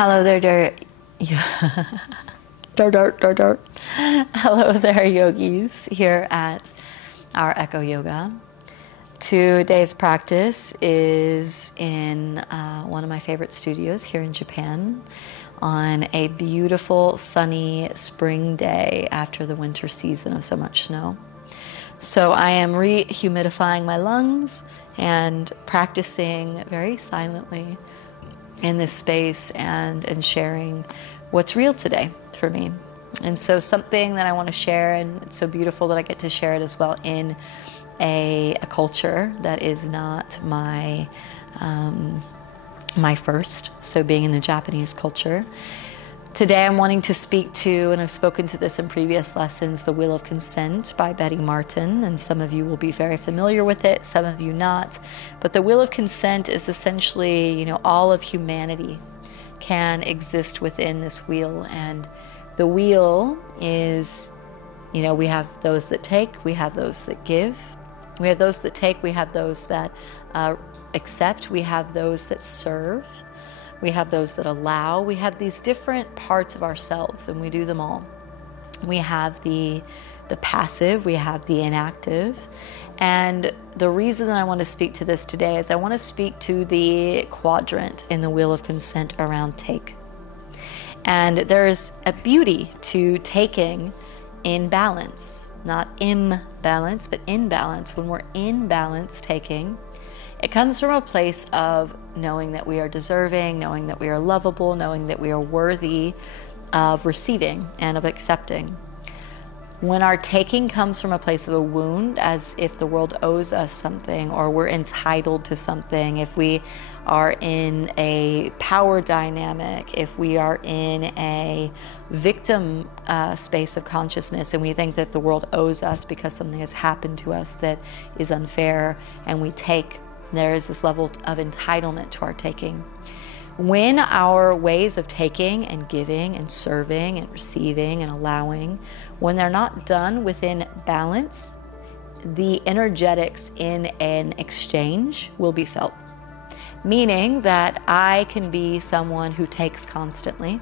Hello there, Hello there, yogis, here at our Echo Yoga. Today's practice is in one of my favorite studios here in Japan on a beautiful sunny spring day after the winter season of so much snow. So I am re-humidifying my lungs and practicing very silently in this space and sharing what's real today for me. And so something that I want to share, and it's so beautiful that I get to share it as well in a culture that is not my first, so being in the Japanese culture. Today I'm wanting to speak to, and I've spoken to this in previous lessons, The Wheel of Consent by Betty Martin, and some of you will be very familiar with it, some of you not. But the Wheel of Consent is essentially, all of humanity can exist within this wheel. And the wheel is, we have those that take, we have those that give. We have those that take, we have those that accept, we have those that serve. We have those that allow. We have these different parts of ourselves, and we do them all. We have the passive, we have the inactive. And the reason that I want to speak to this today is I want to speak to the quadrant in the Wheel of Consent around take. And there's a beauty to taking in balance, not imbalance, but in balance. When we're in balance taking, it comes from a place of knowing that we are deserving, knowing that we are lovable, knowing that we are worthy of receiving and of accepting. When our taking comes from a place of a wound, as if the world owes us something or we're entitled to something, if we are in a power dynamic, if we are in a victim space of consciousness and we think that the world owes us because something has happened to us that is unfair, and we take, there is this level of entitlement to our taking. When our ways of taking and giving and serving and receiving and allowing, when they're not done within balance, the energetics in an exchange will be felt. Meaning that I can be someone who takes constantly.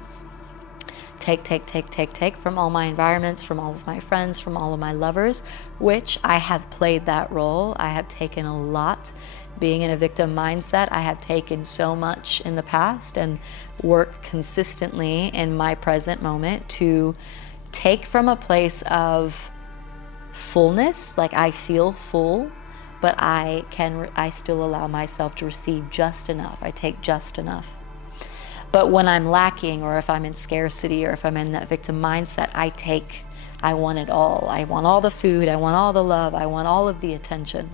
Take from all my environments, from all of my friends, from all of my lovers, which I have played that role. I have taken a lot. Being in a victim mindset, I have taken so much in the past and work consistently in my present moment to take from a place of fullness, like I feel full, but I still allow myself to receive just enough. I take just enough. But when I'm lacking, or if I'm in scarcity, or if I'm in that victim mindset, I want it all. I want all the food, I want all the love, I want all of the attention.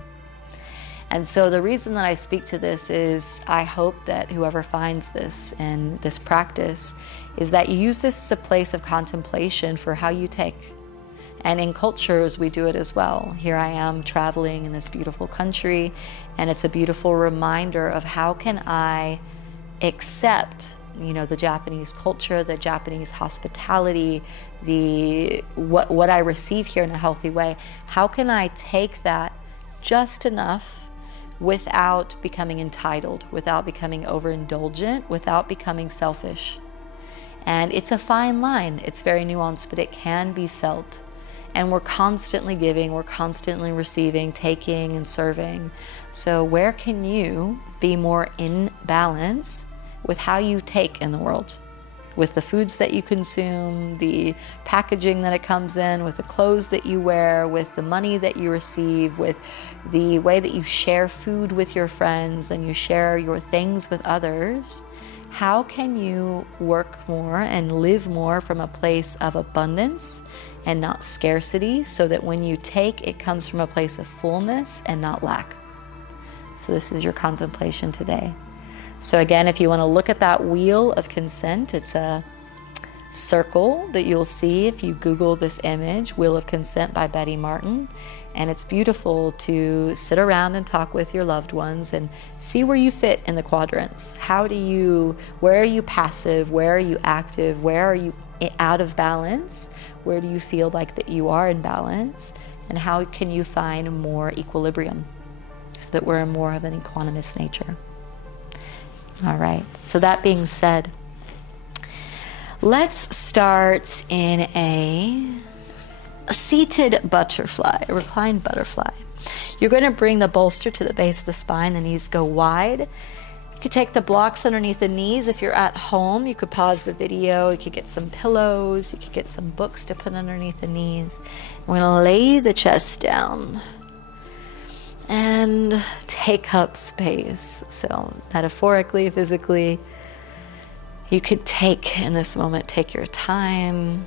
And so the reason that I speak to this is I hope that whoever finds this and this practice is that you use this as a place of contemplation for how you take. And in cultures, we do it as well. Here I am traveling in this beautiful country, and it's a beautiful reminder of how can I accept the Japanese culture, the Japanese hospitality, what I receive here in a healthy way. How can I take that just enough without becoming entitled, without becoming overindulgent, without becoming selfish? And it's a fine line. It's very nuanced, but it can be felt. And we're constantly giving, we're constantly receiving, taking and serving. So where can you be more in balance with how you take in the world? With the foods that you consume, the packaging that it comes in, with the clothes that you wear, with the money that you receive, with the way that you share food with your friends and you share your things with others. How can you work more and live more from a place of abundance and not scarcity, so that when you take, it comes from a place of fullness and not lack? So this is your contemplation today. So again, if you want to look at that wheel of consent, it's a circle that you'll see if you Google this image, Wheel of Consent by Betty Martin. And it's beautiful to sit around and talk with your loved ones and see where you fit in the quadrants. Where are you passive? Where are you active? Where are you out of balance? Where do you feel like that you are in balance? And how can you find more equilibrium so that we're in more of an equanimous nature? All right, so that being said, Let's start in a seated butterfly, a reclined butterfly. You're going to bring the bolster to the base of the spine. The knees go wide. You could take the blocks underneath the knees. If you're at home, you could pause the video. You could get some pillows. You could get some books to put underneath the knees. We're going to lay the chest down and take up space. So metaphorically, physically, you could take, in this moment, take your time,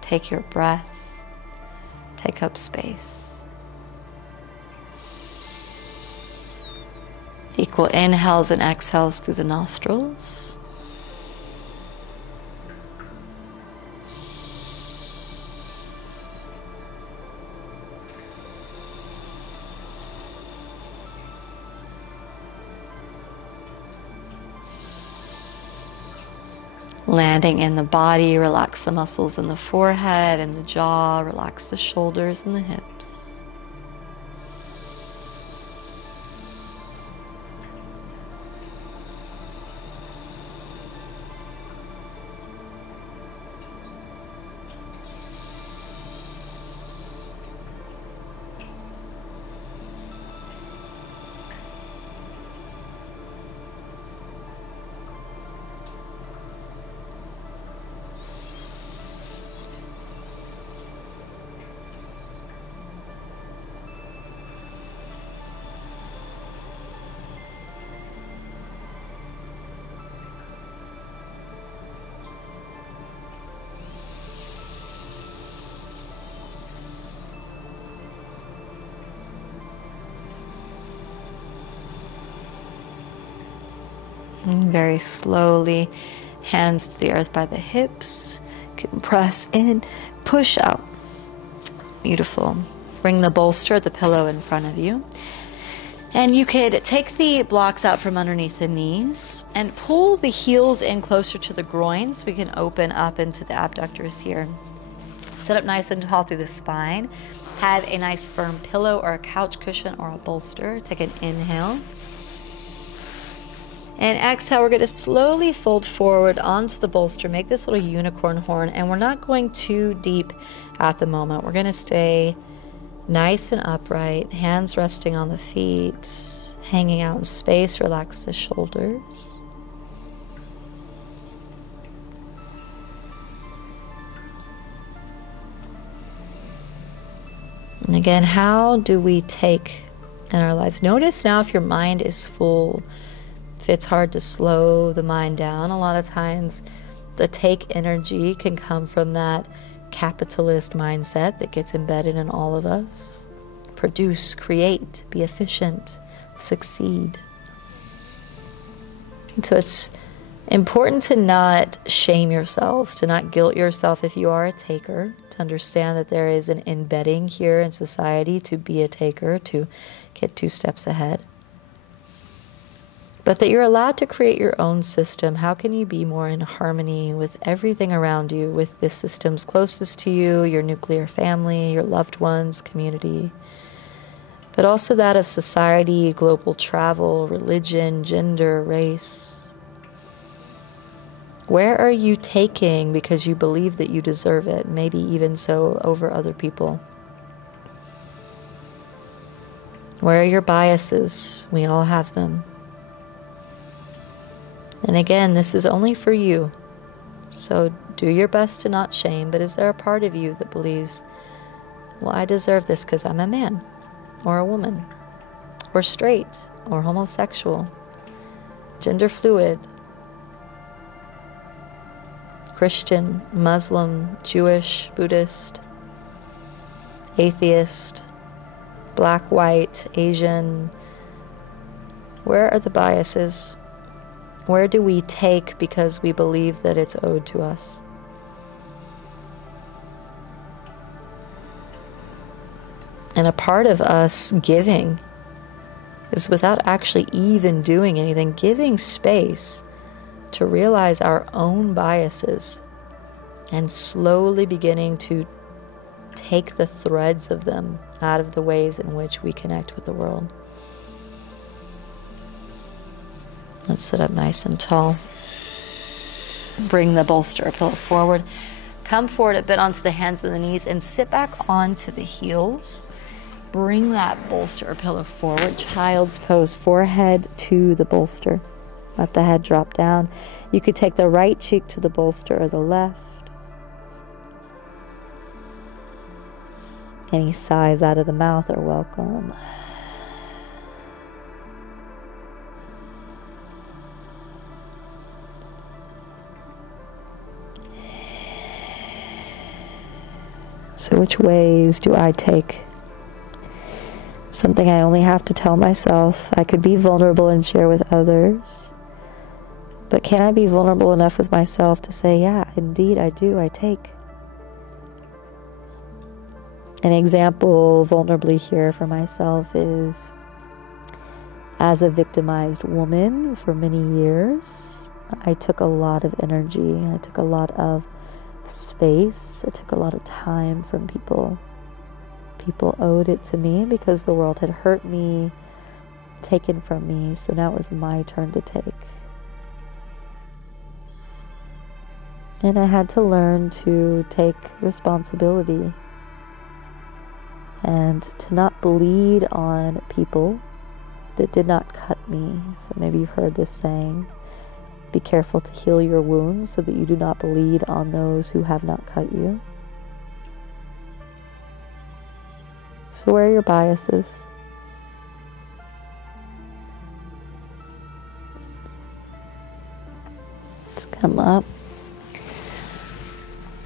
take your breath, take up space. Equal inhales and exhales through the nostrils. Landing in the body, relax the muscles in the forehead and the jaw, relax the shoulders and the hips. And very slowly, hands to the earth by the hips. You can press in, push out. Beautiful. Bring the bolster, the pillow in front of you. And you could take the blocks out from underneath the knees and pull the heels in closer to the groins. We can open up into the abductors here. Sit up nice and tall through the spine. Have a nice firm pillow or a couch cushion or a bolster. Take an inhale. And exhale, we're going to slowly fold forward onto the bolster, make this little unicorn horn, and we're not going too deep at the moment. We're going to stay nice and upright, hands resting on the feet, hanging out in space, relax the shoulders. And again, how do we take in our lives? Notice now if your mind is full. It's hard to slow the mind down. A lot of times the take energy can come from that capitalist mindset that gets embedded in all of us. Produce, create, be efficient, succeed. And so it's important to not shame yourselves, to not guilt yourself if you are a taker, to understand that there is an embedding here in society to be a taker, to get 2 steps ahead. But that you're allowed to create your own system. How can you be more in harmony with everything around you, with the systems closest to you, your nuclear family, your loved ones, community, but also that of society, global travel, religion, gender, race? Where are you taking because you believe that you deserve it, maybe even so over other people? Where are your biases? We all have them. And again, this is only for you. So do your best to not shame, but is there a part of you that believes, well, I deserve this because I'm a man, or a woman, or straight, or homosexual, gender fluid, Christian, Muslim, Jewish, Buddhist, atheist, black, white, Asian? Where are the biases? Where do we take because we believe that it's owed to us? And a part of us giving is without actually even doing anything, giving space to realize our own biases and slowly beginning to take the threads of them out of the ways in which we connect with the world. Let's sit up nice and tall. Bring the bolster or pillow forward. Come forward a bit onto the hands and the knees and sit back onto the heels. Bring that bolster or pillow forward. Child's pose, forehead to the bolster. Let the head drop down. You could take the right cheek to the bolster or the left. Any sighs out of the mouth are welcome. So which ways do I take? Something I only have to tell myself. I could be vulnerable and share with others. But can I be vulnerable enough with myself to say, yeah, indeed I do, I take? An example vulnerably here for myself is, as a victimized woman for many years, I took a lot of energy. I took a lot of space. I took a lot of time from people. People owed it to me because the world had hurt me, taken from me, so now it was my turn to take. And I had to learn to take responsibility and to not bleed on people that did not cut me. So maybe you've heard this saying, be careful to heal your wounds so that you do not bleed on those who have not cut you. So where are your biases? Let's come up.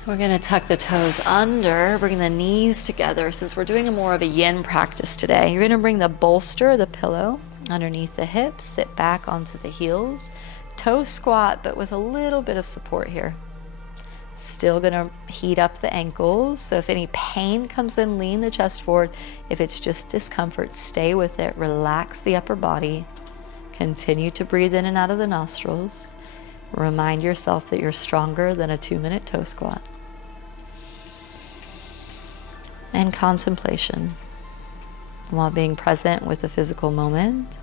We're going to tuck the toes under, bring the knees together. Since we're doing more of a yin practice today, you're going to bring the bolster, the pillow, underneath the hips, sit back onto the heels, toe squat, but with a little bit of support here. Still going to heat up the ankles. So if any pain comes in, lean the chest forward. If it's just discomfort, stay with it. Relax the upper body. Continue to breathe in and out of the nostrils. Remind yourself that you're stronger than a 2-minute toe squat. And contemplation while being present with the physical moment.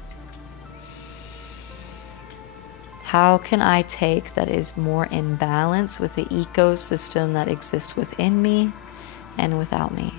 How can I take that is more in balance with the ecosystem that exists within me and without me?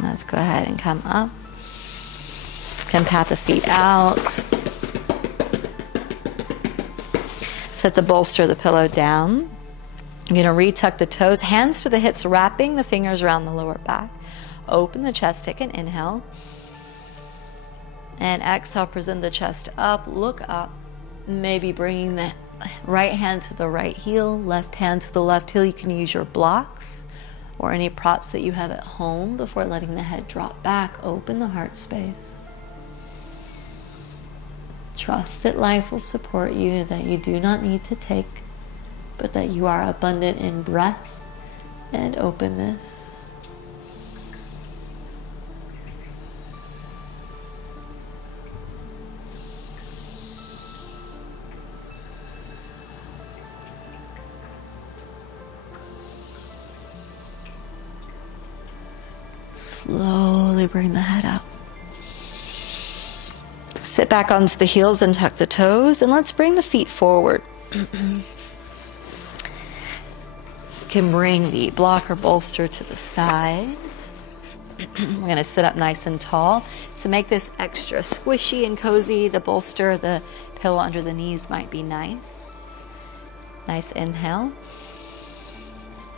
Let's go ahead and come up. Can pat the feet out. Set the bolster, the pillow down. I'm going to retuck the toes, hands to the hips, wrapping the fingers around the lower back. Open the chest, take an inhale. And exhale, present the chest up, look up. Maybe bringing the right hand to the right heel, left hand to the left heel. You can use your blocks or any props that you have at home before letting the head drop back. Open the heart space. Trust that life will support you, that you do not need to take, but that you are abundant in breath and openness. Slowly bring the head up. Sit back onto the heels and tuck the toes, and let's bring the feet forward. You can bring the block or bolster to the sides. We're going to sit up nice and tall. To make this extra squishy and cozy, the bolster, the pillow under the knees might be nice. Nice inhale.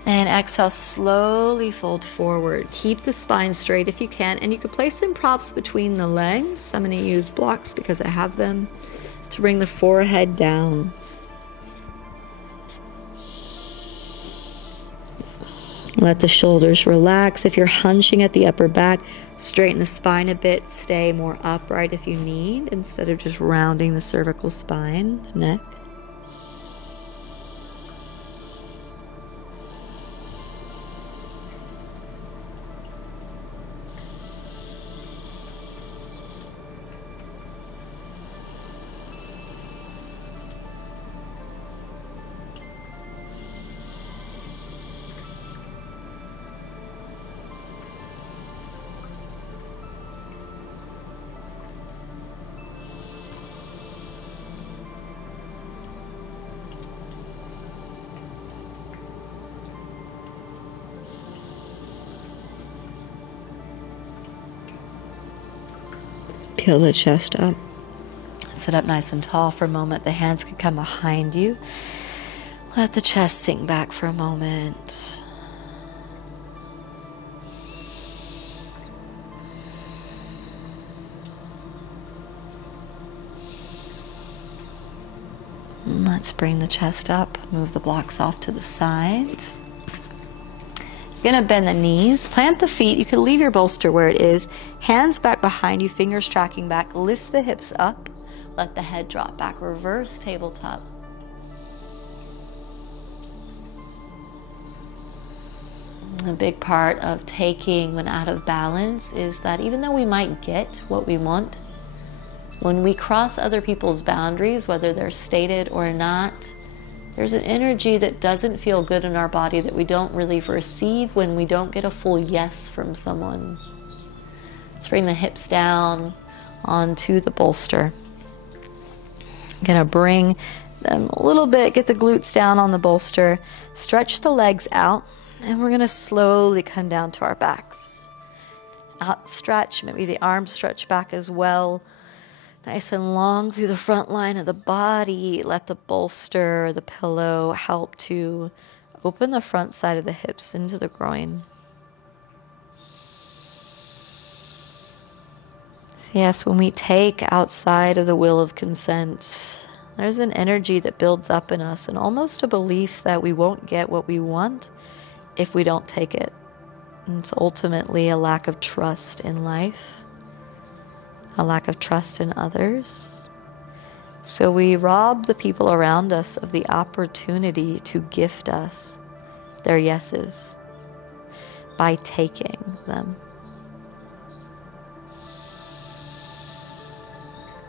And exhale, slowly fold forward. Keep the spine straight if you can, and you can place some props between the legs. I'm going to use blocks because I have them to bring the forehead down. Let the shoulders relax. If you're hunching at the upper back, straighten the spine a bit. Stay more upright if you need, instead of just rounding the cervical spine, the neck. Peel the chest up. Sit up nice and tall for a moment. The hands can come behind you. Let the chest sink back for a moment. Let's bring the chest up. Move the blocks off to the side. You're going to bend the knees. Plant the feet. You can leave your bolster where it is. Hands back behind you. Fingers tracking back. Lift the hips up. Let the head drop back. Reverse tabletop. A big part of taking when out of balance is that even though we might get what we want, when we cross other people's boundaries, whether they're stated or not, there's an energy that doesn't feel good in our body that we don't really receive when we don't get a full yes from someone. Let's bring the hips down onto the bolster. I'm going to bring them a little bit, get the glutes down on the bolster, stretch the legs out, and we're going to slowly come down to our backs. Out stretch, maybe the arms stretch back as well. Nice and long through the front line of the body. Let the bolster, the pillow help to open the front side of the hips into the groin. So yes, when we take outside of the will of consent, there's an energy that builds up in us and almost a belief that we won't get what we want if we don't take it. And it's ultimately a lack of trust in life, a lack of trust in others. So we rob the people around us of the opportunity to gift us their yeses by taking them.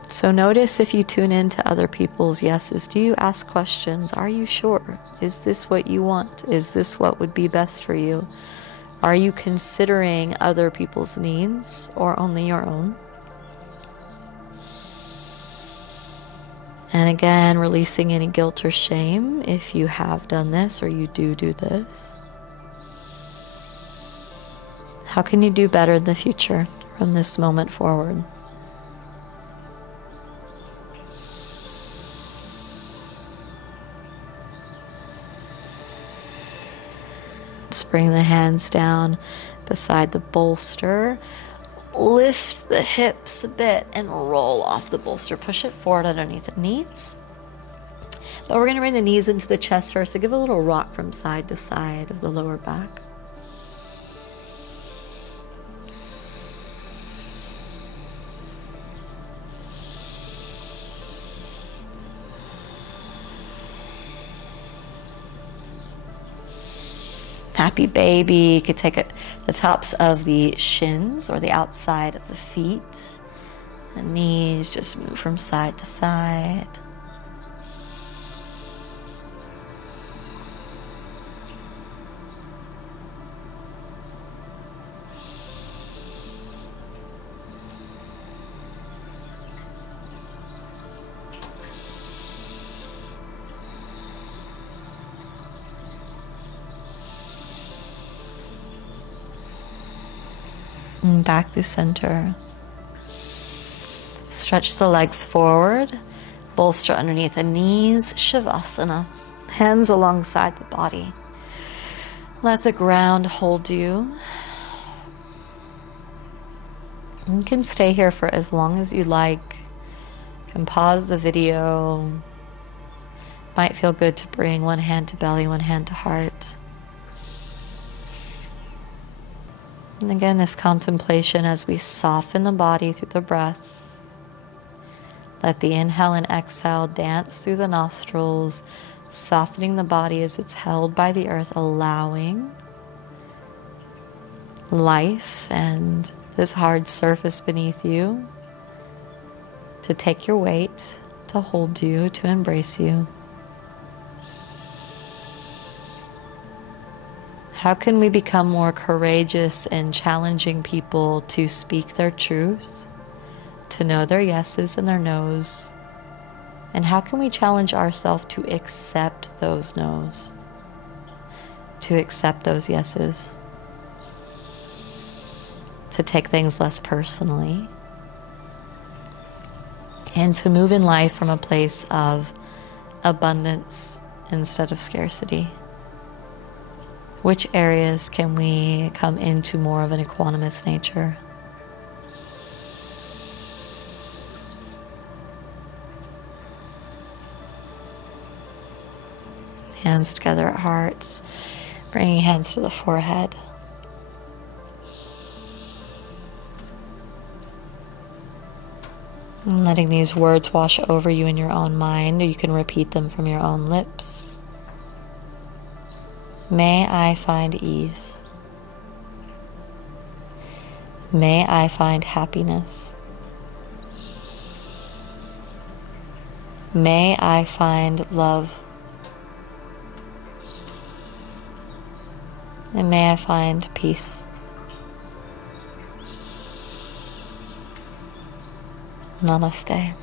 So notice if you tune into other people's yeses, do you ask questions? Are you sure? Is this what you want? Is this what would be best for you? Are you considering other people's needs or only your own? And again, releasing any guilt or shame if you have done this or you do this. How can you do better in the future from this moment forward? Let's bring the hands down beside the bolster. Lift the hips a bit and roll off the bolster. Push it forward underneath the knees. But we're going to bring the knees into the chest first. So give a little rock from side to side of the lower back. Happy baby. You could take the tops of the shins or the outside of the feet. The knees just move from side to side. And back to center. Stretch the legs forward, bolster underneath the knees, Shavasana. Hands alongside the body. Let the ground hold you. You can stay here for as long as you like. You can pause the video. Might feel good to bring one hand to belly, one hand to heart. And again, this contemplation as we soften the body through the breath. Let the inhale and exhale dance through the nostrils, softening the body as it's held by the earth, allowing life and this hard surface beneath you to take your weight, to hold you, to embrace you. How can we become more courageous in challenging people to speak their truth, to know their yeses and their nos? And how can we challenge ourselves to accept those nos, to accept those yeses, to take things less personally, and to move in life from a place of abundance instead of scarcity. Which areas can we come into more of an equanimous nature? Hands together at hearts, bringing hands to the forehead. And letting these words wash over you in your own mind, or you can repeat them from your own lips. May I find ease. May I find happiness. May I find love. And may I find peace. Namaste.